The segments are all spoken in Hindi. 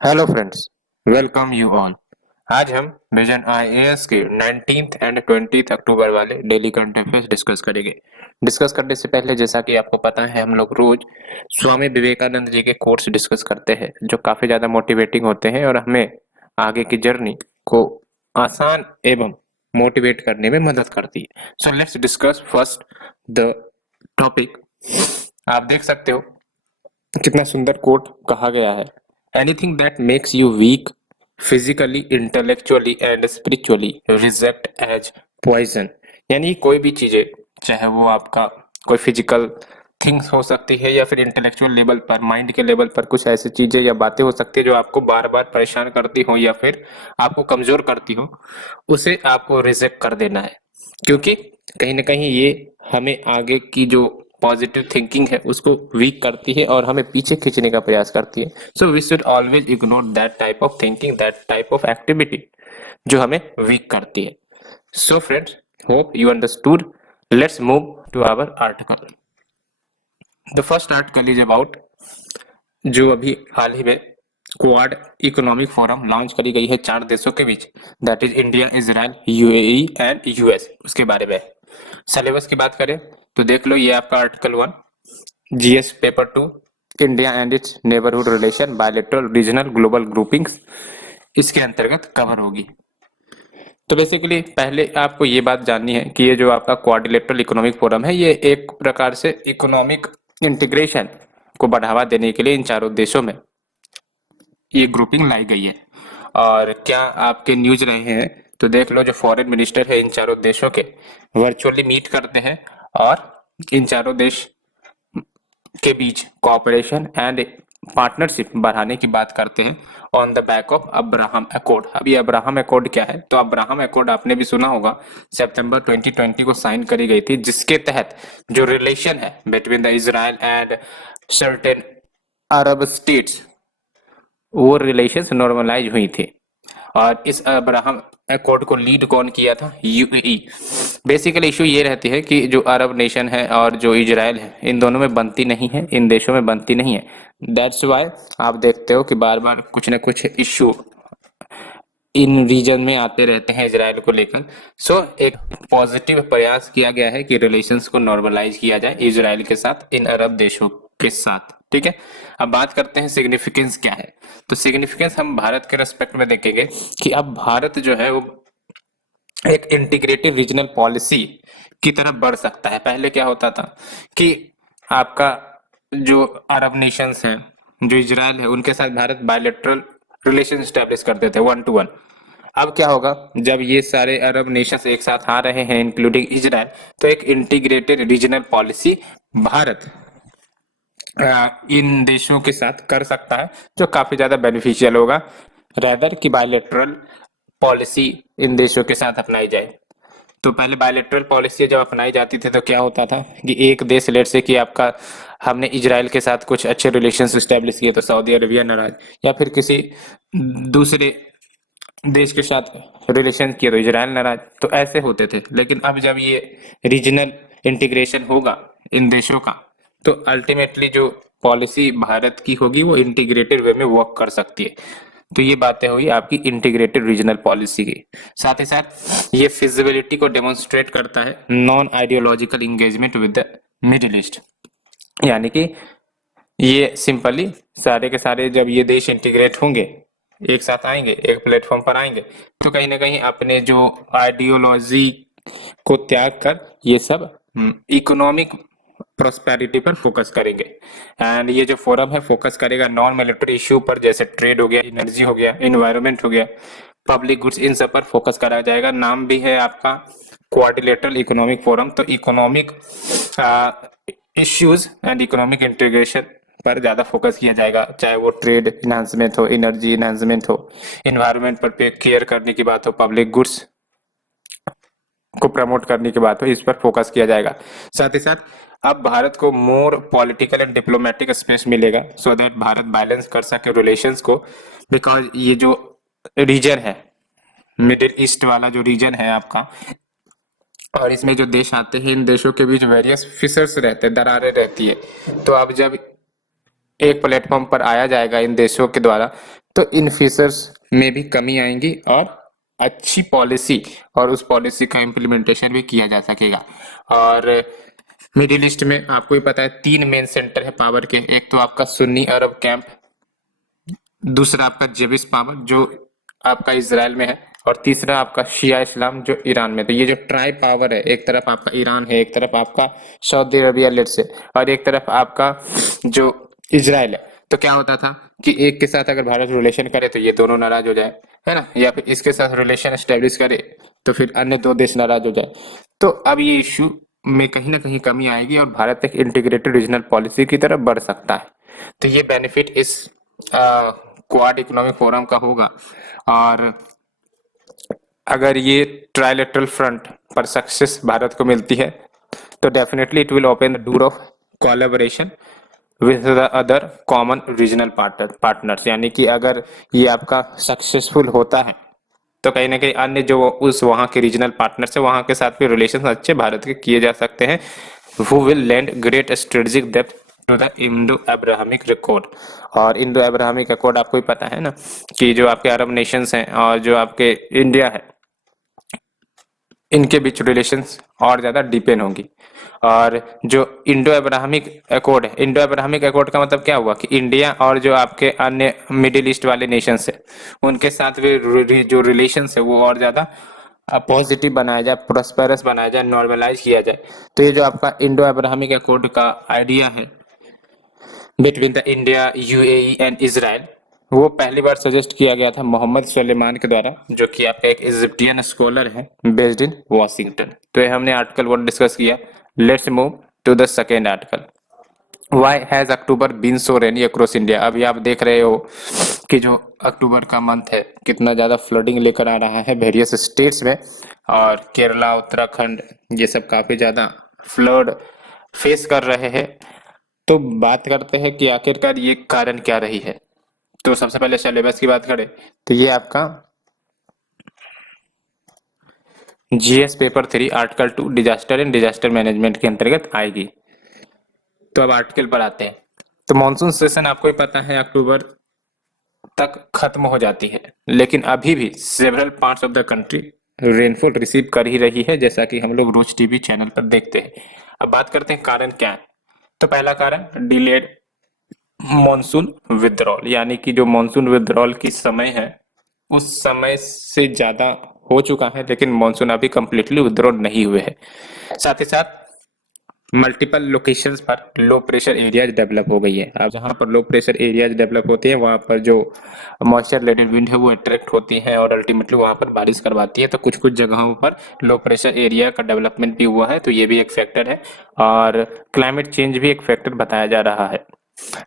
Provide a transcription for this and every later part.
Hello friends, welcome you all. आज हम विजन आईएएस के 19th एंड 20th अक्टूबर वाले डेली करंट अफेयर्स डिस्कस करेंगे। डिस्कस करने से पहले जैसा कि आपको पता है हम लोग रोज स्वामी विवेकानंद जी के कोट्स डिस्कस करते हैं जो काफी ज्यादा मोटिवेटिंग होते हैं और हमें आगे की जर्नी को आसान एवं मोटिवेट करने में मदद करती है। So let's discuss first the topic. आप देख सकते हो कितना सुंदर कोट कहा गया है। Anything that makes you weak physically intellectually and spiritually reject as poison. यानी कोई भी चीजें, चाहे वो आपका कोई फिजिकल थिंग्स हो सकती है या फिर इंटेलेक्चुअल लेवल पर, माइंड के लेवल पर कुछ ऐसी चीजें या बातें हो सकती है जो आपको बार बार परेशान करती हो या फिर आपको कमजोर करती हो, उसे आपको रिजेक्ट कर देना है। क्योंकि कहीं ना कहीं ये हमें आगे की जो पॉजिटिव थिंकिंग है उसको वीक करती है और हमें पीछे खींचने का प्रयास करती है। So we should always ignore that type of thinking, that type of activity जो हमें वीक करती है। So friends, hope you understood. Let's move to our article. The first article is about जो अभी हाल ही में क्वाड इकोनॉमिक फोरम लॉन्च करी गई है चार देशों के बीच, that is India, Israel, UAE and US, उसके बारे में। सिलेबस की बात करें तो देख लो, ये आपका article 1 GS paper 2 India and it's neighbourhood relation bilateral regional global groupings इसके अंतर्गत कवर होगी। तो बेसिकली पहले आपको ये बात जाननी है कि ये जो आपका क्वाड्रिलेटरल इकोनॉमिक फोरम है ये एक प्रकार से इकोनॉमिक इंटीग्रेशन को बढ़ावा देने के लिए इन चारों देशों में ये ग्रुपिंग लाई गई है। और क्या आपके न्यूज रहे हैं तो देख लो, जो फॉरेन मिनिस्टर है इन चारों देशों के वर्चुअली मीट करते हैं और इन चारों देश के बीच कोऑपरेशन एंड पार्टनरशिप बढ़ाने की बात करते हैं on the back of Abraham accord. अब ये अब्राहम अकॉर्ड क्या है? तो अब्राहम अकॉर्ड आपने भी सुना होगा, सितंबर 2020 को साइन करी गई थी, जिसके तहत जो रिलेशन है between the Israel and certain Arab states, वो रिलेशंस नॉर्मलाइज हुई थी। और इस अब्राहम अकॉर्ड को लीड कौन किया था? यूएई। बेसिकली इशू ये रहती है कि जो अरब नेशन है और जो इजराइल है, इन दोनों में बनती नहीं है, इन देशों में बनती नहीं है। दैट्स वाई आप देखते हो कि बार बार कुछ ना कुछ इशू इन रीजन में आते रहते हैं इजराइल को लेकर। सो एक पॉजिटिव प्रयास किया गया है कि रिलेशंस को नॉर्मलाइज किया जाए इजराइल के साथ, इन अरब देशों के साथ। ठीक है, अब बात करते हैं सिग्निफिकेंस क्या है। तो सिग्निफिकेंस हम भारत के रेस्पेक्ट में देखेंगे कि अब भारत जो है वो एक इंटीग्रेटेड रीजनल पॉलिसी की तरफ बढ़ सकता है। पहले क्या होता था कि आपका जो अरब नेशंस हैं, जो इजराइल है, उनके साथ भारत बायलेटरल रिलेशन स्टैब्लिश करते थे 1 to 1। अब क्या होगा, जब ये सारे अरब नेशंस एक साथ आ रहे हैं इंक्लूडिंग इजराइल, तो एक इंटीग्रेटेड रीजनल पॉलिसी भारत इन देशों के साथ कर सकता है, जो काफी ज्यादा बेनिफिशियल होगा रेदर की बायलेटरल पॉलिसी इन देशों के साथ अपनाई जाए। तो पहले बायलेटरल पॉलिसी जब अपनाई जाती थी तो क्या होता था कि एक देश, लेट से कि आपका, हमने इजराइल के साथ कुछ अच्छे रिलेशंस स्टैब्लिश किए तो सऊदी अरबिया नाराज, या फिर किसी दूसरे देश के साथ रिलेशन किए तो इजराइल नाराज, तो ऐसे होते थे। लेकिन अब जब ये रीजनल इंटीग्रेशन होगा इन देशों का, तो अल्टीमेटली जो पॉलिसी भारत की होगी वो इंटीग्रेटेड वे में वर्क कर सकती है। तो ये बातें हुई आपकी इंटीग्रेटेड रीजनल पॉलिसी की। साथ ही साथ ये फिजिबिलिटी को डेमोन्स्ट्रेट करता है non ideological engagement with the middle east. यानी कि ये सिंपली सारे के सारे जब ये देश इंटीग्रेट होंगे, एक साथ आएंगे, एक प्लेटफॉर्म पर आएंगे, तो कहीं ना कहीं अपने जो आइडियोलॉजी को त्याग कर ये सब इकोनॉमिक प्रोस्पेरिटी पर फोकस करेंगे। एंड ये जो फोरम है फोकस करेगा नॉन मिलिट्री इश्यू पर, जैसे ट्रेड हो गया, एनर्जी हो गया, एनवायरनमेंट हो गया, पब्लिक गुड्स, इन सब पर फोकस करा जाएगा। नाम भी है आपका क्वाड्रिलेटरल इकोनॉमिक फोरम, तो economic issues and economic integration पर ज्यादा फोकस किया जाएगा, चाहे वो ट्रेड इन्हांसमेंट हो, एनर्जी इन्हांसमेंट हो, इन्वायरमेंट पर केयर करने की बात हो, पब्लिक गुड्स को प्रमोट करने की बात हो, इस पर फोकस किया जाएगा। साथ ही साथ अब भारत को मोर पॉलिटिकल एंड डिप्लोमेटिक स्पेस मिलेगा, सो दैट भारत बैलेंस कर सके रिलेशंस को। बिकॉज ये जो रीजन है, मिडिल ईस्ट वाला जो रीजन है आपका, और इसमें जो देश आते हैं, इन देशों के बीच वेरियस फिशर्स रहते हैं, दरारें रहती है। तो अब जब एक प्लेटफॉर्म पर आया जाएगा इन देशों के द्वारा, तो इन फीचर्स में भी कमी आएंगी और अच्छी पॉलिसी और उस पॉलिसी का इम्प्लीमेंटेशन भी किया जा सकेगा। और मिडिल ईस्ट में आपको ही पता है 3 मेन सेंटर है पावर के, एक तो आपका सुन्नी अरब कैंप, दूसरा आपका जेविश पावर जो आपका इजराइल में है, और तीसरा आपका शिया इस्लाम जो ईरान में। तो ये जो ट्राई पावर है, एक तरफ आपका ईरान है, एक तरफ आपका सऊदी अरबिया लेट से, और एक तरफ आपका जो इजराइल है। तो क्या होता था कि एक के साथ अगर भारत रिलेशन करे तो ये दोनों नाराज हो जाए, है ना, या फिर इसके साथ रिलेशन एस्टेब्लिश करे तो फिर अन्य 2 देश नाराज हो जाए। तो अब ये इश्यू में कहीं ना कहीं कमी आएगी और भारत एक इंटीग्रेटेड रीजनल पॉलिसी की तरफ बढ़ सकता है। तो ये बेनिफिट इस क्वाड इकोनॉमिक फोरम का होगा। और अगर ये ट्राइलेटरल फ्रंट पर सक्सेस भारत को मिलती है तो definitely it will open the door of collaboration with the other common regional partners. यानी कि अगर ये आपका सक्सेसफुल होता है तो कहीं ना कहीं अन्य जो उस वहाँ के रीजनल पार्टनर्स है वहाँ के साथ भी रिलेशन अच्छे भारत के किए जा सकते हैं, who will lend great strategic depth to the Indo-Abrahamic accord. और इंडो-अब्राहमिक अकॉर्ड आपको ही पता है ना कि जो आपके अरब नेशंस हैं और जो आपके इंडिया है, इनके बीच रिलेशंस और ज़्यादा डिपेंड होंगी। और जो इंडो अब्राहमिक अकॉर्ड है, इंडो अब्राहमिक अकॉर्ड का मतलब क्या हुआ कि इंडिया और जो आपके अन्य मिडिल ईस्ट वाले नेशंस है उनके साथ भी जो रिलेशंस है वो और ज़्यादा पॉजिटिव बनाया जाए, प्रोस्पेरस बनाया जाए, नॉर्मलाइज किया जाए। तो ये जो आपका इंडो अब्राहमिक अकॉर्ड का आइडिया है between the India, UAE and Israel, वो पहली बार सजेस्ट किया गया था मोहम्मद सुलेमान के द्वारा, जो कि आपका एक इजिप्टियन स्कॉलर है बेस्ड इन वॉशिंगटन। तो ये हमने आर्टिकल 1 डिस्कस किया। Let's move to the second article. Why has October been so rainy across India? अभी आप देख रहे हो कि जो अक्टूबर का मंथ है कितना ज़्यादा फ्लडिंग लेकर आ रहा है वेरियस स्टेट्स में, और केरला, उत्तराखंड ये सब काफ़ी ज़्यादा फ्लड फेस कर रहे हैं। तो बात करते हैं कि आखिरकार ये कारण क्या रही है। तो सबसे पहले सिलेबस की बात करें तो ये आपका GS paper 3 article 2 disaster and disaster management के अंतर्गत आएगी। तो अब आर्टिकल पर आते हैं। तो मॉनसून सेशन आपको ही पता है अक्टूबर तक खत्म हो जाती है, लेकिन अभी भी several parts of the country rainfall receive कर ही रही है, जैसा कि हम लोग रोज टीवी चैनल पर देखते हैं। अब बात करते हैं कारण क्या है। तो पहला कारण डिलेड मॉनसून विथड्रॉल, यानी कि जो मॉनसून विथड्रॉल की समय है उस समय से ज्यादा हो चुका है, लेकिन मॉनसून अभी कंप्लीटली विथड्रॉ नहीं हुए हैं। साथ ही साथ मल्टीपल लोकेशंस पर लो प्रेशर एरियाज डेवलप हो गई है। अब जहाँ पर लो प्रेशर एरियाज डेवलप होते हैं वहाँ पर जो मॉइस्चर लेटेड विंड है वो अट्रैक्ट होती है और अल्टीमेटली वहाँ पर बारिश करवाती है। तो कुछ कुछ जगहों पर लो प्रेशर एरिया का डेवलपमेंट भी हुआ है, तो ये भी एक फैक्टर है। और क्लाइमेट चेंज भी एक फैक्टर बताया जा रहा है।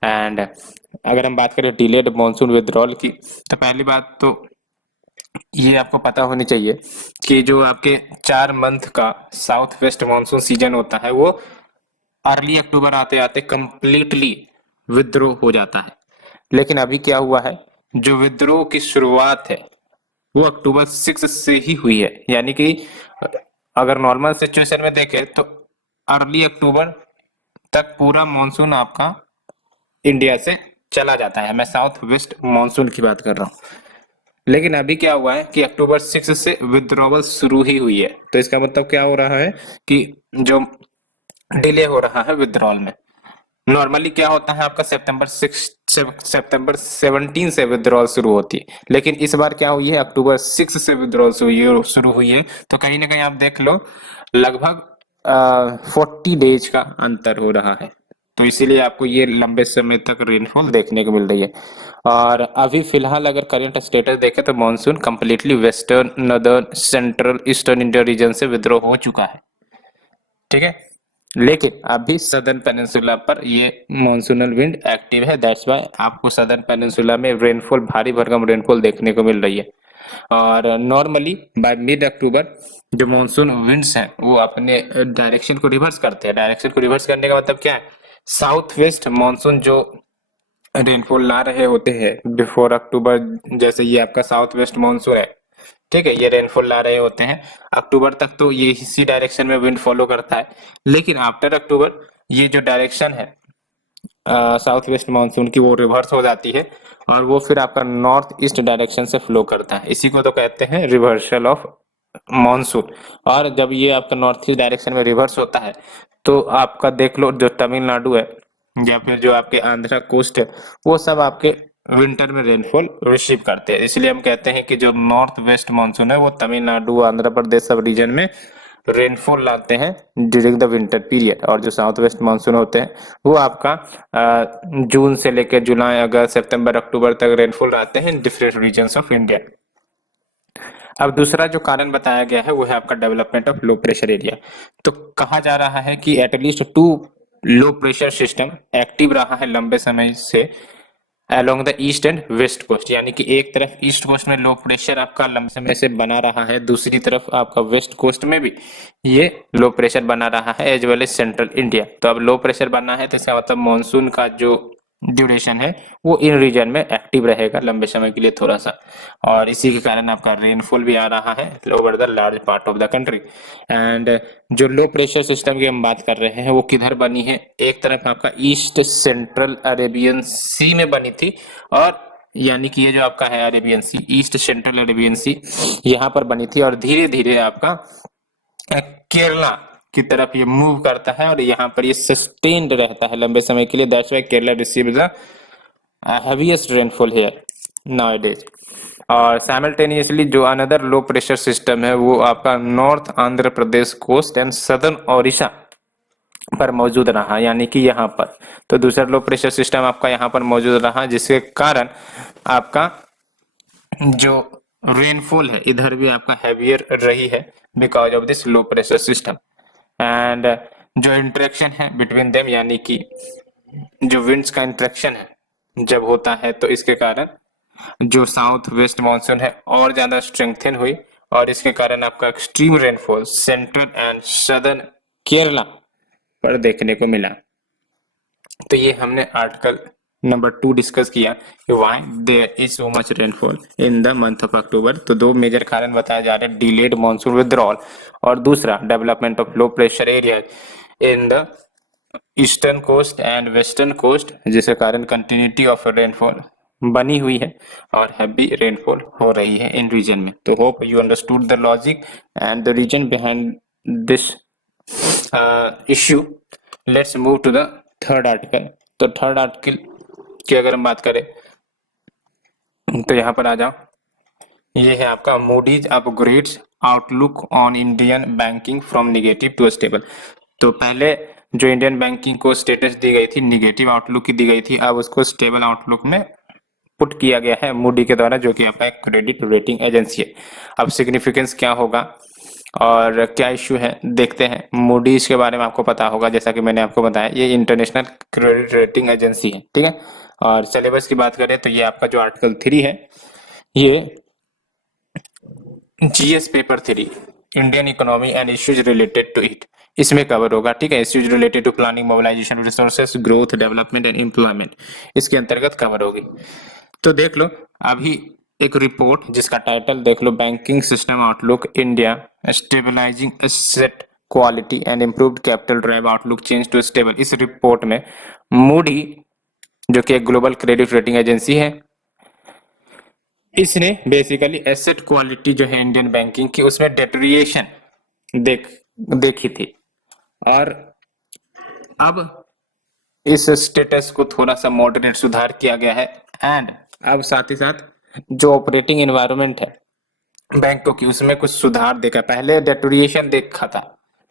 एंड अगर हम बात करें डिलेड मॉनसून विथड्रॉल की, तो पहली बात तो ये आपको पता होनी चाहिए कि जो आपके 4 मंथ का साउथ वेस्ट मानसून सीजन होता है वो अर्ली अक्टूबर आते आते कंप्लीटली विद्रोह हो जाता है। लेकिन अभी क्या हुआ है, जो विद्रोह की शुरुआत है वो अक्टूबर 6 से ही हुई है। यानी कि अगर नॉर्मल सिचुएशन में देखें तो अर्ली अक्टूबर तक पूरा मानसून आपका इंडिया से चला जाता है। मैं साउथ वेस्ट मानसून की बात कर रहा हूँ। लेकिन अभी क्या हुआ है कि अक्टूबर 6 से विथड्रॉवल शुरू ही हुई है। तो इसका मतलब क्या हो रहा है कि जो डिले हो रहा है विथड्रॉल में। नॉर्मली क्या होता है आपका सितंबर 17 से विथड्रॉल शुरू होती है, लेकिन इस बार क्या हुई है अक्टूबर 6 से विथड्रॉल शुरू हुई है। तो कहीं ना कहीं आप देख लो लगभग 40 डेज का अंतर हो रहा है। तो इसीलिए आपको ये लंबे समय तक रेनफॉल देखने को मिल रही है। और अभी फिलहाल अगर करंट स्टेटस देखें तो monsoon completely western, northern, central, eastern India region से विद्रोह हो चुका है, ठीक है। लेकिन अभी सदर्न पेनिनसुला पर ये मॉनसूनल विंड एक्टिव है, दैट्स व्हाई आपको सदर्न पेनिनसुला में रेनफॉल, भारी भरकम रेनफॉल देखने को मिल रही है। और नॉर्मली बाय मिड अक्टूबर जो मॉनसून विंड्स हैं वो अपने डायरेक्शन को रिवर्स करते हैं। डायरेक्शन को रिवर्स करने का मतलब क्या है, साउथ वेस्ट मॉनसून जो रेनफॉल ला रहे होते हैं बिफोर अक्टूबर, जैसे ये आपका साउथ वेस्ट मॉनसून है, ठीक है, ये रेनफॉल ला रहे होते हैं अक्टूबर तक, तो ये इसी डायरेक्शन में विंड फॉलो करता है। लेकिन आफ्टर अक्टूबर ये जो डायरेक्शन है साउथ वेस्ट मानसून की वो रिवर्स हो जाती है और वो फिर आपका नॉर्थ ईस्ट डायरेक्शन से फ्लो करता है। इसी को तो कहते हैं रिवर्सल ऑफ मानसून। और जब ये आपका नॉर्थ ईस्ट डायरेक्शन में रिवर्स होता है तो आपका देख लो जो तमिलनाडु है या फिर जो आपके आंध्रा कोस्ट है वो सब आपके विंटर में रेनफॉल रिसीव करते हैं। इसलिए हम कहते हैं कि जो नॉर्थ वेस्ट मानसून है वो तमिलनाडु आंध्र प्रदेश सब रीजन में रेनफॉल लाते हैं ड्यूरिंग द विंटर पीरियड। और जो साउथ वेस्ट मानसून होते हैं वो आपका जून से लेकर जुलाई अगस्त सितंबर अक्टूबर तक रेनफॉल लाते हैं डिफरेंट रीजन्स ऑफ इंडिया। अब दूसरा जो कारण बताया गया है वो है आपका development of low pressure area. तो कहा जा रहा है कि at least 2 low pressure system active रहा है लंबे समय से along the east and west coast, यानी कि एक तरफ ईस्ट कोस्ट में लो प्रेशर आपका लंबे समय से बना रहा है, दूसरी तरफ आपका वेस्ट कोस्ट में भी ये लो प्रेशर बना रहा है as well as central India. तो अब लो प्रेशर बना है तो इसका मतलब मानसून का जो ड्यूरेशन है वो इन रीजन में एक्टिव रहेगा लंबे समय के लिए थोड़ा सा, और इसी के कारण आपका रेनफॉल भी आ रहा है over the large part of the country. And जो लो प्रेशर सिस्टम की हम बात कर रहे हैं वो किधर बनी है, एक तरफ आपका ईस्ट सेंट्रल अरेबियन सी में बनी थी, और यानी कि ये जो आपका है अरेबियन सी, ईस्ट सेंट्रल अरेबियन सी यहाँ पर बनी थी और धीरे धीरे आपका केरला की तरफ ये मूव करता है और यहाँ पर ये सस्टेन्ड रहता है लंबे समय के लिए। That's why Kerala receives the heaviest rainfall here nowadays. और साइमल्टेनियसली जो अनदर लो प्रेशर सिस्टम है वो आपका north Andhra Pradesh coast and southern Odisha पर मौजूद रहा, यानी कि यहाँ पर। तो दूसरा लो प्रेशर सिस्टम आपका यहाँ पर मौजूद रहा जिसके कारण आपका जो रेनफॉल है इधर भी आपका हैवियर रही है because of this low pressure system. And जो इंटरेक्शन है बिटवीन देम, यानी कि जो विंड्स का इंटरेक्शन है जब होता है तो इसके कारण जो साउथ वेस्ट मानसून है और ज्यादा स्ट्रेंथन हुई और इसके कारण आपका extreme rainfall central and southern Kerala पर देखने को मिला। तो ये हमने आर्टिकल नंबर 2 डिस्कस किया कि why there is so much rainfall in the month of October. तो 2 मेजर कारण बताए जा रहे हैं, डिलेड मानसून विथड्रॉल और दूसरा development of low pressure area in the eastern coast and western coast, जिसके कारण कंटिन्यूटी ऑफ रेनफॉल बनी हुई है और हैवी रेनफॉल हो रही है इन रीजन में। तो hope you understood the logic and the reason behind this issue. Let's move to the third article. तो थर्ड आर्टिकल की अगर हम बात करें तो यहाँ पर आ जाओ, ये है आपका Moody's upgrades outlook on Indian banking from negative to stable. तो पहले जो इंडियन बैंकिंग को स्टेटस दी गई थी निगेटिव आउटलुक की दी गई थी, अब उसको स्टेबल आउटलुक में पुट किया गया है मूडी के द्वारा, जो कि आपका एक क्रेडिट रेटिंग एजेंसी है। अब सिग्निफिकेंस क्या होगा और क्या इश्यू है देखते हैं। मूडीज के बारे में आपको पता होगा, जैसा कि मैंने आपको बताया ये इंटरनेशनल क्रेडिट रेटिंग एजेंसी है, ठीक है। और सिलेबस की बात करें तो ये आपका जो आर्टिकल 3 है ये GS paper 3 Indian economy and issues related to it इसमें कवर होगा, ठीक है। Issues related to planning mobilisation resources growth development and employment इसके अंतर्गत कवर होगी। तो देख लो अभी एक रिपोर्ट जिसका टाइटल देख लो, banking system outlook India stabilising asset quality and improved capital drive outlook change to stable. इस रिपोर्ट में मूडी जो कि एक ग्लोबल क्रेडिट रेटिंग एजेंसी है, इसने बेसिकली एसेट क्वालिटी जो है इंडियन बैंकिंग की उसमें डेटरिएशन देखी थी और अब इस स्टेटस को थोड़ा सा मॉडरेट सुधार किया गया है। एंड अब साथ ही साथ जो ऑपरेटिंग एनवायरनमेंट है बैंकों की उसमें कुछ सुधार देखा, पहले डेटोरिएशन देखा था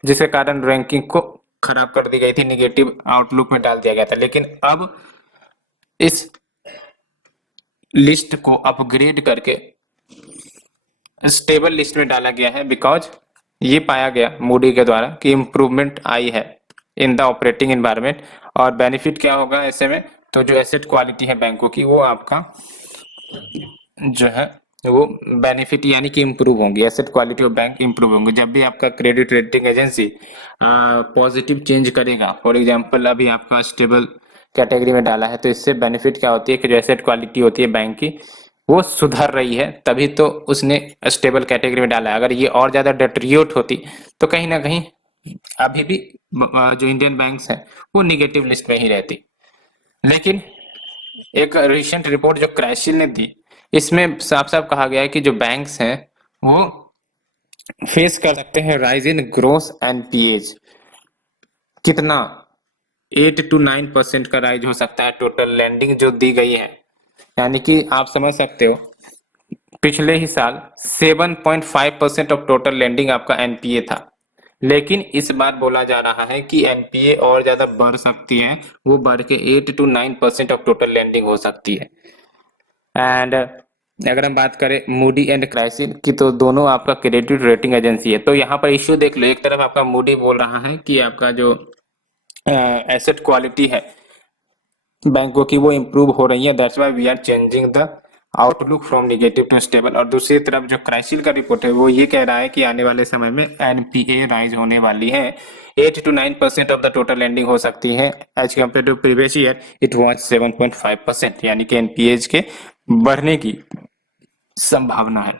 जिसके कारण रैंकिंग को खराब कर दी गई थी, निगेटिव आउटलुक में डाल दिया गया था, लेकिन अब इस लिस्ट को अपग्रेड करके स्टेबल लिस्ट में डाला गया है बिकॉज ये पाया गया मूडी के द्वारा कि इम्प्रूवमेंट आई है इन द ऑपरेटिंग एनवायरनमेंट। और बेनिफिट क्या होगा ऐसे में, तो जो एसेट क्वालिटी है बैंकों की वो आपका जो है वो बेनिफिट यानी कि इम्प्रूव होंगी, asset quality of bank improve होंगे जब भी आपका credit rating agency positive change करेगा। फॉर एग्जांपल अभी आपका स्टेबल कैटेगरी में डाला है तो इससे बेनिफिट क्या होती है कि जो एसेट क्वालिटी होती है बैंक की वो सुधर रही है, तभी तो उसने स्टेबल कैटेगरी में डाला है। अगर ये और ज्यादा डेट्रियोट होती तो कहीं ना कहीं अभी भी जो इंडियन बैंक्स हैं वो निगेटिव लिस्ट में ही रहती। लेकिन एक रिसेंट रिपोर्ट जो क्राइसिल ने दी, इसमें साफ साफ कहा गया है कि जो बैंक्स हैं वो फेस कर सकते हैं राइज इन ग्रोस एनपीएज। कितना? 8 to 9% का राइज हो सकता है टोटल लैंडिंग जो दी गई है। यानी कि आप समझ सकते हो पिछले ही साल 7.5% ऑफ टोटल लैंडिंग आपका एनपीए था, लेकिन इस बार बोला जा रहा है कि एनपीए और ज्यादा बढ़ सकती है, वो बढ़ के 8 to 9% ऑफ टोटल लैंडिंग हो सकती है। एंड अगर हम बात करें मूडी एंड क्राइसिल की, तो दोनों आपका क्रेडिट रेटिंग एजेंसी है। तो यहाँ पर इश्यू देख लो, एक तरफ आपका मूडी बोल रहा है कि आपका जो एसेट क्वालिटी है बैंकों की वो इम्प्रूव हो रही है, that's why we are changing the outlook from negative to stable. और दूसरी तरफ जो क्राइसिल का रिपोर्ट है वो ये कह रहा है कि आने वाले समय में एनपीए राइज होने वाली है, 8 to 9% of the total lending हो सकती है। As compared to previous year it was 7.5%, यानी कि एनपीएज के बढ़ने की संभावना है।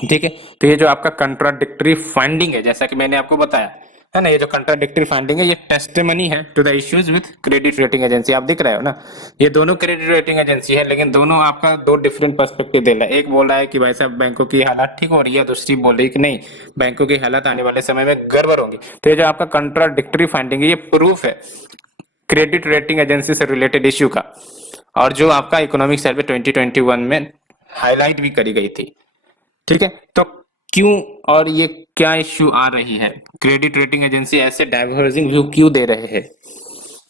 ठीक है, तो ये जो आपका कंट्राडिक्टरी फाइंडिंग है, जैसा कि मैंने आपको बताया है ना, ये जो कंट्राडिक्टरी फाइंडिंग है ये टेस्टिमनी है to the issues with credit rating agency. आप दिख रहे हो ना, ये दोनों क्रेडिट रेटिंग एजेंसी है, लेकिन दोनों आपका दो डिफरेंट पर्सपेक्टिव दे रहा है। एक बोल रहा है कि भाई साहब बैंकों की हालत ठीक हो रही है, दूसरी बोल रही है कि नहीं, बैंकों की हालत आने वाले समय में गड़बड़ होंगी। तो ये जो आपका कंट्राडिक्टरी फाइंडिंग है ये प्रूफ है क्रेडिट रेटिंग एजेंसी से रिलेटेड इश्यू का, और जो आपका इकोनॉमिक सर्वे 2021 में हाईलाइट भी करी गई थी। ठीक है, तो क्यों और ये क्या इश्यू आ रही है, क्रेडिट रेटिंग एजेंसी ऐसे डाइवर्जिंग व्यू क्यों दे रहे हैं?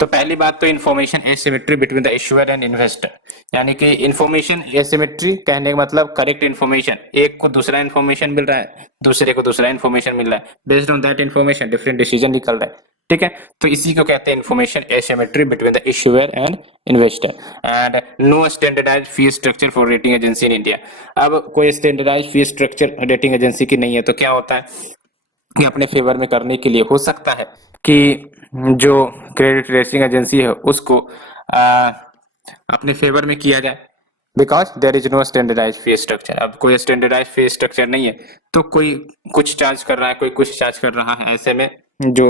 तो पहली बात तो information asymmetry between the issuer and investor, यानी कि इन्फॉर्मेशन एसिमेट्री कहने का मतलब करेक्ट इन्फॉर्मेशन, एक को दूसरा इन्फॉर्मेशन मिल रहा है, दूसरे को दूसरा इन्फॉर्मेशन मिल रहा है, based on that information different decision निकल रहा है। ठीक है, तो इसी को कहते हैं information asymmetry between the issuer and investor. And no standardised fee structure for rating agency in India. अब कोई standardised fee structure rating agency की नहीं है, तो क्या होता है कि अपने फेवर में करने के लिए हो सकता है कि जो क्रेडिट रेटिंग एजेंसी है उसको अपने फेवर में किया जाए, because there is no standardise fee structure. अब कोई स्टैंडर्डाइज फी स्ट्रक्चर नहीं है, तो कोई कुछ चार्ज कर रहा है, कोई कुछ चार्ज कर रहा है, ऐसे में जो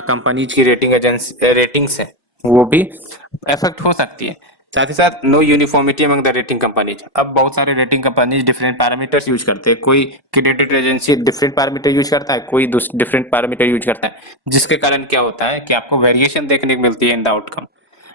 कंपनीज की रेटिंग एजेंसी रेटिंग्स है वो भी इफेक्ट हो सकती है। साथ ही साथ no uniformity among the rating companies. अब बहुत सारे rating companies different parameters use करते हैं, कोई credit agency different parameter use करता है, कोई डिफरेंट पैरामीटर यूज करता है, जिसके कारण क्या होता है कि आपको वेरिएशन देखने को मिलती है in the outcome,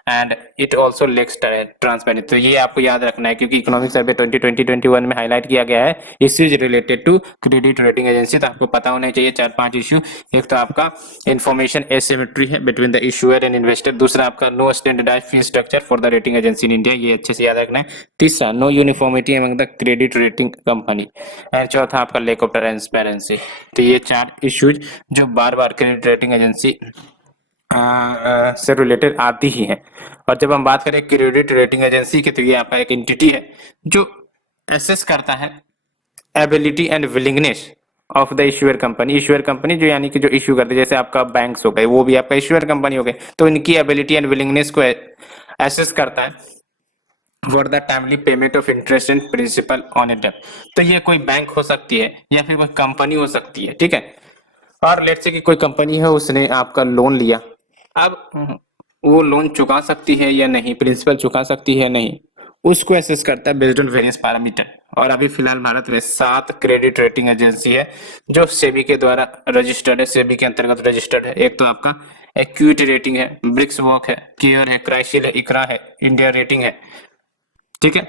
and it also lacks transparent. तो ये आपको याद रखना है, क्योंकि इकोनॉमिक सर्वे 2020-21 में हाईलाइट किया गया है issues related to credit rating agency. तो आपको पता होना चाहिए 4-5 इश्यू। एक तो आपका इन्फॉर्मेशन एसिमेट्री है between the issuer and investor, दूसरा आपका no standardised fee structure for the rating agency in India, ये अच्छे से याद रखना है, तीसरा no uniformity among the credit rating company, and चौथा आपका लेक ऑफ ट्रांसपेरेंसी। तो ये 4 इश्यूज जो बार बार क्रेडिट रेटिंग एजेंसी से रिलेटेड आती ही है। और जब हम बात करें क्रेडिट रेटिंग एजेंसी की, तो ये आपका एक एंटिटी है जो एसेस करता है ability and willingness of the issuer company. Issuer company जो यानी कि जो इश्यू करते हैं, जैसे आपका बैंक्स हो गए, वो भी आपका इश्यूअर कंपनी हो गए, तो इनकी एबिलिटी एंड विलिंगनेस को एसेस करता है for the timely payment of interest and principal on a डेब्ट। तो ये कोई बैंक हो सकती है या फिर कोई कंपनी हो सकती है। ठीक है, और लेट्स से कि कोई कंपनी है, उसने आपका लोन लिया, अब वो लोन चुका सकती है या नहीं, प्रिंसिपल चुका सकती है या नहीं, उसको एसेस करता है बेस्ड ऑन वेरियस पैरामीटर। और अभी फिलहाल भारत में 7 क्रेडिट रेटिंग एजेंसी है जो सेबी के द्वारा रजिस्टर्ड है, सेबी के अंतर्गत रजिस्टर्ड है। एक तो आपका एक्यूट रेटिंग है, ब्रिक्स वॉक है, केयर है, क्राइसिल है, इकरा है, इंडिया रेटिंग है। ठीक है,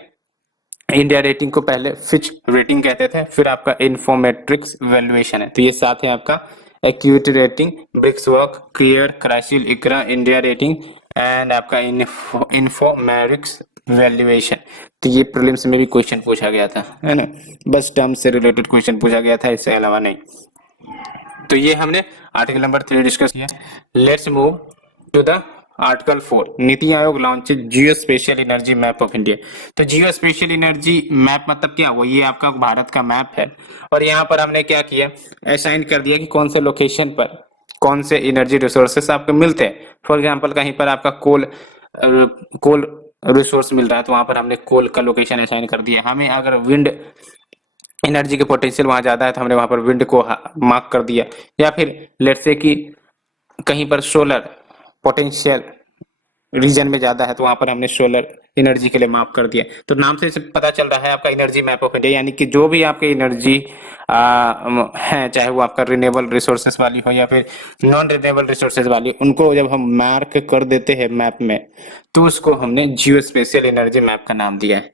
इंडिया रेटिंग को पहले फिच रेटिंग कहते थे, फिर आपका इन्फोमेट्रिक्स वैल्यूएशन है। तो ये 7 है आपका Acuite rating, Brickwork, clear, CRISIL, ICRA, India rating and आपका इन्फोमेट्रिक्स वैल्यूएशन। तो ये प्रीलिम्स में भी क्वेश्चन पूछा गया था, है ना, बस टर्म से रिलेटेड क्वेश्चन पूछा गया था, इससे अलावा नहीं। तो ये हमने आर्टिकल नंबर 3 डिस्कस किया। Let's move to the article 4, NITI Aayog launch geospatial energy map of India. तो जियो स्पेशल एनर्जी मैप मतलब क्या हुआ, ये आपका भारत का मैप है, और यहाँ पर हमने क्या किया, असाइन कर दिया कि कौन से लोकेशन पर कौन से एनर्जी रिसोर्सेस आपको मिलते हैं। फॉर एग्जाम्पल कहीं पर आपका कोल रिसोर्स मिल रहा है, तो वहां पर हमने कोल का लोकेशन असाइन कर दिया। हमें अगर विंड एनर्जी के पोटेंशियल वहां ज्यादा है, तो हमने वहां पर विंड को मार्क कर दिया। या फिर लेट्स से कि कहीं पर सोलर पोटेंशियल रीजन में ज्यादा है तो वहां पर हमने सोलर एनर्जी के लिए मार्क कर दिया। तो नाम से पता चल रहा है आपका एनर्जी मैप ऑफ इंडिया, यानी कि जो भी आपके एनर्जी है, चाहे वो आपका रिन्यूएबल रिसोर्सेज वाली हो या फिर नॉन रिन्यूएबल रिसोर्सेज वाली, उनको जब हम मार्क कर देते हैं मैप में तो उसको हमने जियो स्पेशियल एनर्जी मैप का नाम दिया है।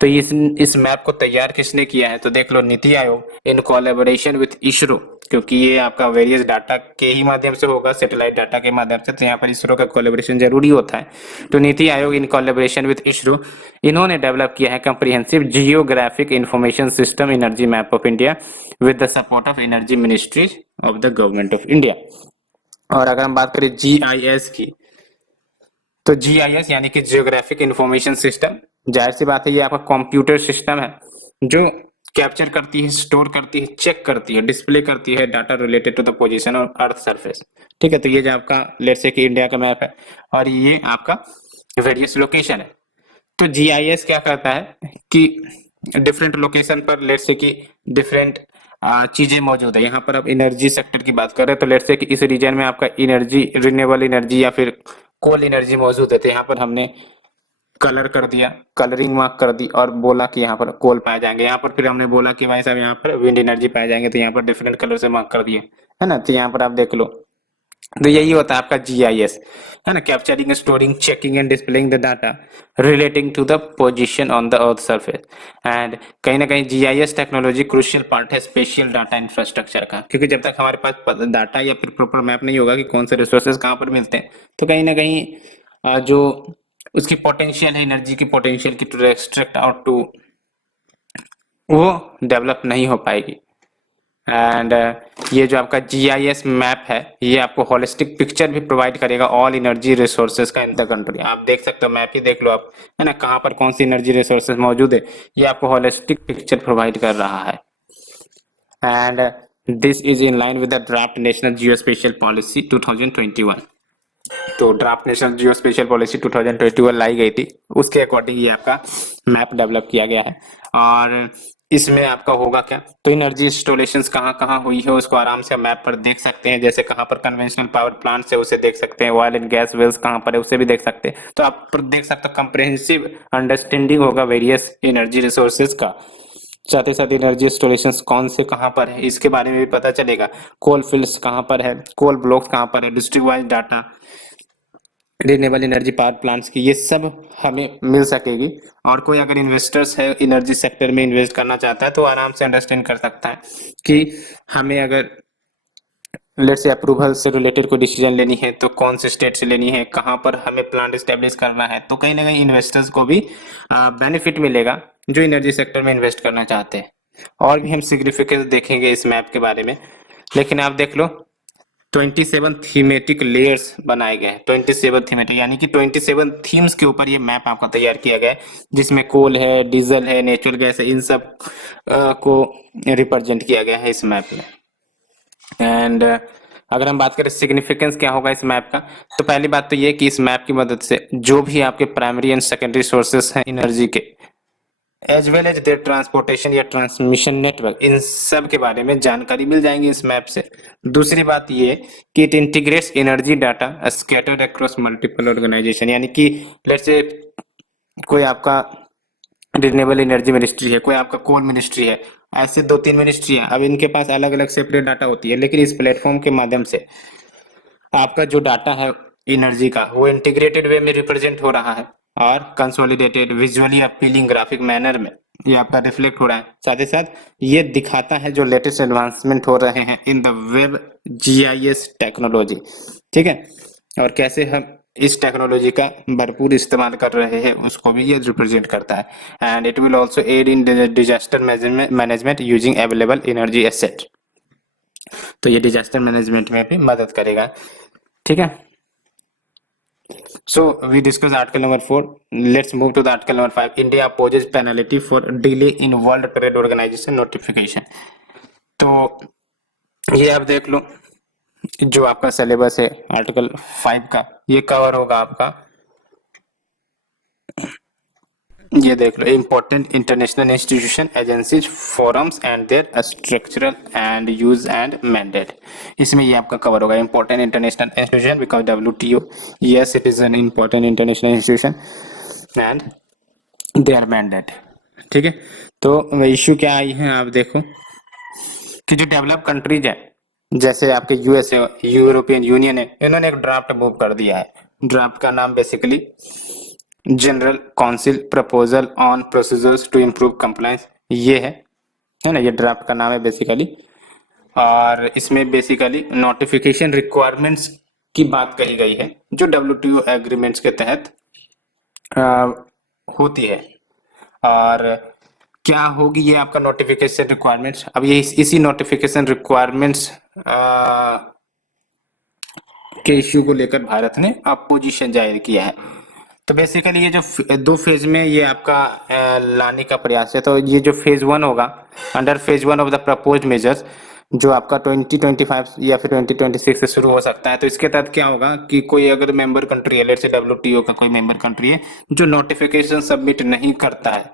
तो इस मैप को तैयार किसने किया है, तो देख लो NITI Aayog in collaboration with ISRO, क्योंकि ये आपका वेरियस डाटा के ही माध्यम से होगा, सैटेलाइट डाटा के माध्यम से, तो यहाँ पर इसरो का कोलैबोरेशन जरूरी होता है। तो NITI Aayog in collaboration with ISRO इन्होंने डेवलप किया है comprehensive geographic information system energy map of India with the support of energy ministry of the government of India. और अगर हम बात करें जीआईएस की, तो जीआईएस यानी कि जियोग्राफिक इंफॉर्मेशन सिस्टम, जाहिर सी बात है ये आपका कंप्यूटर सिस्टम है जो कैप्चर करती है, स्टोर करती है, चेक करती है, डिस्प्ले करती है data related to the position of earth surface. ठीक है, तो ये जो आपका लेट्स से कि इंडिया का मैप है और ये आपका वेरियस लोकेशन है। तो जीआईएस क्या करता है कि डिफरेंट लोकेशन पर लेट्स से कि डिफरेंट चीजें मौजूद है। यहाँ पर अब एनर्जी सेक्टर की बात करें तो लेट्स से कि इस रीजन में आपका एनर्जी रिन्यूएबल एनर्जी या फिर कोल एनर्जी मौजूद है, तो यहाँ पर हमने कलर कर दिया, कलरिंग मार्क कर दी और बोला कि यहाँ पर कोल पाए जाएंगे। यहाँ पर फिर हमने बोला कि भाई साहब यहाँ पर विंड एनर्जी पाए जाएंगे, तो यहाँ पर डिफरेंट कलर से मार्क कर दिए, है ना। तो यहाँ पर आप देख लो, तो यही होता है आपका जीआईएस, है ना, capturing, storing, checking and displaying the data relating to the position on the earth surface. And कहीं ना कहीं जीआईएस टेक्नोलॉजी क्रूशियल पार्ट है स्पेशल डाटा इंफ्रास्ट्रक्चर का, क्योंकि जब तक हमारे पास डाटा या फिर प्रॉपर मैप नहीं होगा कि कौन से रिसोर्सेज कहाँ पर मिलते हैं, तो कहीं ना कहीं जो उसकी पोटेंशियल है, एनर्जी की पोटेंशियल की टू एक्सट्रैक्ट आउट टू, वो डेवलप नहीं हो पाएगी। एंड ये जो आपका जीआईएस मैप है ये आपको होलिस्टिक पिक्चर भी प्रोवाइड करेगा ऑल एनर्जी रिसोर्सेज का इन द कंट्री। आप देख सकते हो, मैप ही देख लो आप, है ना, कहाँ पर कौन सी एनर्जी रिसोर्सेज मौजूद है, ये आपको होलिस्टिक पिक्चर प्रोवाइड कर रहा है। And this is in line with the draft national Jio special policy 2021। तो ड्राफ्ट नेशनल जियो स्पेशल पॉलिसी 2021 लाई गई थी, उसके अकॉर्डिंग ये आपका मैप डेवलप किया गया है। और इसमें आपका होगा क्या, तो एनर्जी इंस्टॉलेशंस कहाँ कहाँ हुई है उसको आराम से मैप पर देख सकते हैं। जैसे कहाँ पर कन्वेंशनल पावर प्लांट्स है उसे देख सकते हैं, ऑयल एंड गैस वेल्स कहाँ पर है उसे भी देख सकते हैं। तो आप देख सकते हो कंप्रिहेंसिव अंडरस्टैंडिंग होगा वेरियस एनर्जी रिसोर्सेज का। साथ ही साथ एनर्जी इंस्टॉलेशंस कौन से कहाँ पर है इसके बारे में भी पता चलेगा, कोल फील्ड्स कहाँ पर है, कोल ब्लॉक्स कहाँ पर है, district wise data, renewable energy power plants की, ये सब हमें मिल सकेगी। और कोई अगर इन्वेस्टर्स है एनर्जी सेक्टर में इन्वेस्ट करना चाहता है तो आराम से अंडरस्टैंड कर सकता है कि हमें अगर लेट्स से अप्रूवल से रिलेटेड कोई डिसीजन लेनी है तो कौन से स्टेट से लेनी है, कहाँ पर हमें प्लांट एस्टेब्लिश करना है। तो कहीं ना कहीं इन्वेस्टर्स को भी बेनिफिट मिलेगा जो एनर्जी सेक्टर में इन्वेस्ट करना चाहते हैं। और भी हम सिग्निफिकेंस देखेंगे इस मैप के बारे में, लेकिन आप देख लो 27 थीमेटिक लेयर्स बनाए गए हैं। 27 थीमेटिक यानी कि 27 थीम्स के ऊपर ये मैप आपका तैयार किया गया है, जिसमें कोल है, डीजल है, नेचुरल गैस है, इन सब को रिप्रेजेंट किया गया है इस मैप में। एंड अगर हम बात करें सिग्निफिकेंस क्या होगा इस मैप का, तो पहली बात तो ये कि इस मैप की मदद से जो भी आपके प्राइमरी एंड सेकेंडरी सोर्सेस हैं एनर्जी के, as well as their transportation या ट्रांसमिशन नेटवर्क, इन सब के बारे में जानकारी मिल जाएंगी इस मैप से। दूसरी बात ये कि it integrates energy data scattered across multiple organisation, यानी कि लेट्स से कोई आपका रिन्यूएबल एनर्जी मिनिस्ट्री है, कोई आपका कोल मिनिस्ट्री है, ऐसे 2-3 मिनिस्ट्री है। अब इनके पास अलग अलग सेपरेट डाटा होती है, लेकिन इस प्लेटफॉर्म के माध्यम से आपका जो डाटा है एनर्जी का वो इंटीग्रेटेड वे में रिप्रेजेंट हो रहा है और consolidated visually appealing graphic manner में ये आपका रिफ्लेक्ट हो रहा है। साथ ही साथ ये दिखाता है जो लेटेस्ट एडवांसमेंट हो रहे हैं in the web GIS technology, ठीक है, और कैसे हम इस टेक्नोलॉजी का भरपूर इस्तेमाल कर रहे हैं उसको भी ये रिप्रेजेंट करता है। And it will also aid in disaster management using available energy asset, तो ये डिजास्टर मैनेजमेंट में भी मदद करेगा, ठीक है। So we discussed article number 4. Let's move to the article number 5. India opposes penalty for delay in World Trade Organization notification. तो ये आप देख लो, जो आपका सिलेबस है आर्टिकल 5 का ये कवर होगा आपका ये देख लो, important international institution, agencies, forums and their structural and use and mandate. इसमें ये आपका कवर होगा, important international institution because WTO, yes it is an important international institution and their mandate. ठीक है, तो इश्यू क्या आई है आप देखो कि जो डेवलप कंट्रीज है, जैसे आपके यूएसए, यूरोपियन यूनियन है, इन्होंने एक ड्राफ्ट मूव कर दिया है। ड्राफ्ट का नाम basically general council proposal on procedures to improve compliance, ये है ना, ये ड्राफ्ट का नाम है बेसिकली। और इसमें बेसिकली नोटिफिकेशन रिक्वायरमेंट्स की बात कही गई है जो WTO एग्रीमेंट्स के तहत होती है। और क्या होगी ये आपका नोटिफिकेशन रिक्वायरमेंट्स, अब ये इसी नोटिफिकेशन रिक्वायरमेंट्स के इश्यू को लेकर भारत ने अपोजिशन जाहिर किया है। तो बेसिकली ये जो दो फेज में ये आपका लाने का प्रयास है। तो ये जो फेज 1 होगा, under phase 1 of the proposed measures, जो आपका 2025 या फिर 2026 से शुरू हो सकता है। तो इसके तहत क्या होगा कि कोई अगर मेंबर कंट्री है, लेट्स से WTO का कोई मेंबर कंट्री है जो नोटिफिकेशन सबमिट नहीं करता है,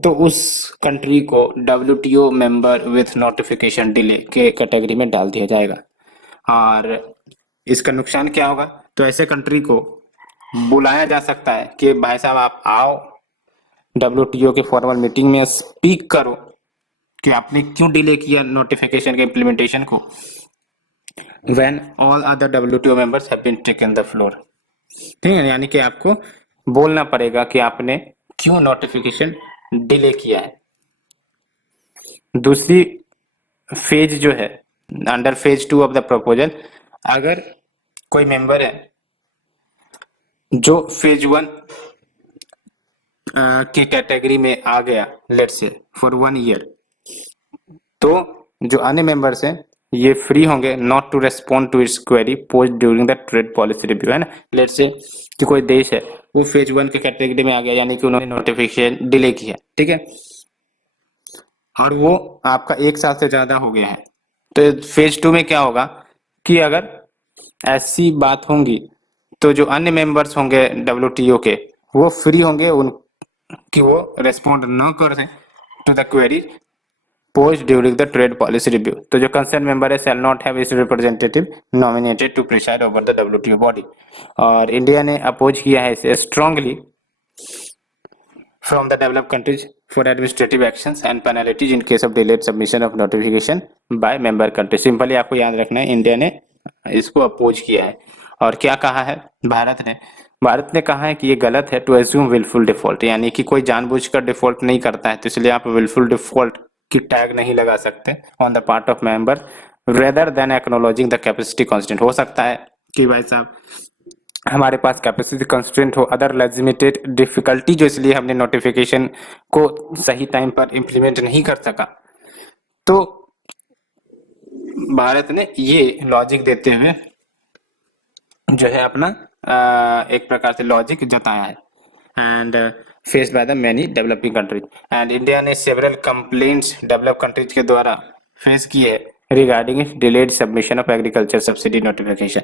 तो उस कंट्री को WTO member with notification delay के कैटेगरी में डाल दिया जाएगा। और इसका नुकसान क्या होगा, तो ऐसे कंट्री को बुलाया जा सकता है कि भाई साहब आप आओ WTO के फॉर्मल मीटिंग में स्पीक करो कि आपने क्यों डिले किया नोटिफिकेशन के इम्प्लीमेंटेशन को, when all other WTO members have been taken the floor. ठीक है, यानी कि आपको बोलना पड़ेगा कि आपने क्यों नोटिफिकेशन डिले किया है। दूसरी फेज जो है, under phase 2 of the proposal, अगर कोई मेंबर है जो फेज 1 की कैटेगरी में आ गया, लेट्स से फॉर 1 ईयर, तो जो अन्य मेंबर्स हैं ये फ्री होंगे not to respond to its query post during the trade policy review, है ना। लेट्स से कि कोई देश है वो फेज 1 के कैटेगरी में आ गया, यानी कि उन्होंने नोटिफिकेशन डिले किया, ठीक है, और वो आपका 1 साल से ज्यादा हो गया है। तो फेज 2 में क्या होगा कि अगर ऐसी बात होंगी तो जो अन्य मेंबर्स होंगे WTO के, वो फ्री होंगे उन कि वो रेस्पॉन्ड न कर दें to the query post during the trade policy review. तो जो कंसर्न मेंबर है shall not have its representative nominated to preside over the WTO body. और इंडिया ने अपोज किया है इसे strongly from the developed countries for administrative actions and penalties in case of delayed submission of notification by member country। Simply आपको याद रखना है, इंडिया ने इसको अपोज किया है। और क्या कहा है भारत ने कहा है कि ये गलत है टू एज्यूम विलफुल डिफॉल्ट, यानी कि कोई जानबूझकर डिफॉल्ट नहीं करता है, तो इसलिए आप विलफुल डिफॉल्ट की टैग नहीं लगा सकते on the part of member rather than acknowledging the capacity constant. हो सकता है कि भाई साहब हमारे पास कैपेसिटी कंस्ट्रेंट हो, अदर लेजिमिटेड डिफिकल्टी जो इसलिए हमने नोटिफिकेशन को सही टाइम पर इंप्लीमेंट नहीं कर सका। तो भारत ने ये लॉजिक देते हुए जो है अपना एक प्रकार से लॉजिक जताया है। And faced by the many developing countries, and India ने सेवरल कंप्लेंट्स डेवलप कंट्रीज के द्वारा फेस किए है regarding delayed submission of agriculture subsidy notification,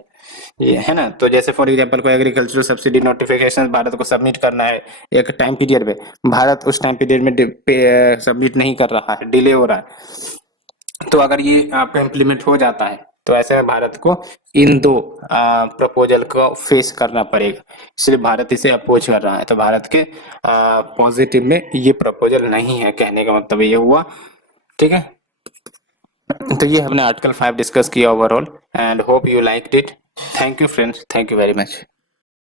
ये है ना। तो जैसे फॉर एग्जांपल कोई एग्रीकल्चर सब्सिडी नोटिफिकेशन भारत को सबमिट करना है एक टाइम पीरियड में, भारत उस टाइम पीरियड में सबमिट नहीं कर रहा है, डिले हो रहा है, तो अगर ये आपका इम्प्लीमेंट हो जाता है तो ऐसे में भारत को इन दो प्रपोजल को फेस करना पड़ेगा, इसलिए भारत इसे अपोज कर रहा है। तो भारत के पॉजिटिव में ये प्रपोजल नहीं है, कहने का मतलब ये हुआ, ठीक है। तो ये हमने आर्टिकल 5 डिस्कस किया overall, and hope you liked it. Thank you friends, thank you very much.